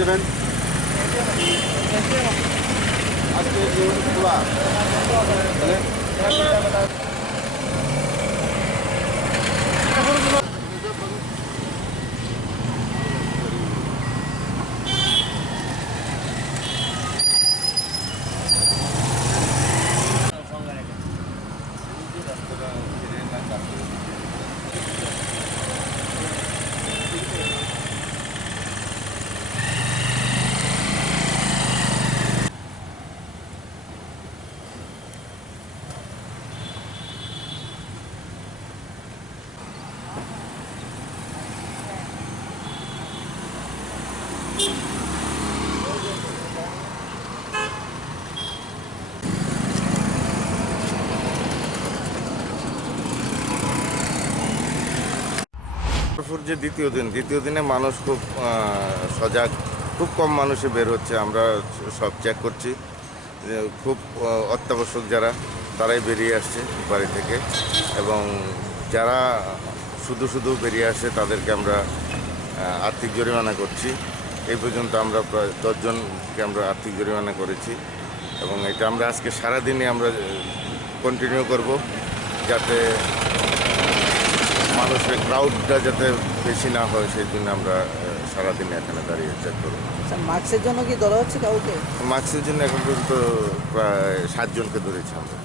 দেবেন আজকে খোলা যে দ্বিতীয় দিনে মানুষ খুব সজাগ, খুব কম মানুষে বের হচ্ছে। আমরা সব চেক করছি, খুব অত্যাবশ্যক যারা তারাই বেরিয়ে আসছে বাড়ি থেকে, এবং যারা শুধু বেরিয়ে আসে তাদেরকে আমরা আর্থিক জরিমানা করছি। এই পর্যন্ত আমরা প্রায় 10 জনকে আমরা আর্থিক জরিমানা করেছি, এবং এটা আমরা আজকে সারাদিনই আমরা কন্টিনিউ করব, যাতে মানুষের ক্রাউডটা যাতে বেশি না হয়, সেই জন্য আমরা সারাদিন এখানে দাঁড়িয়ে চেক করব। মাস্কের জন্য কি ধরা হচ্ছে কাউকে? মাস্কের জন্য এখন পর্যন্ত প্রায় 7 জনকে ধরেছি আমরা।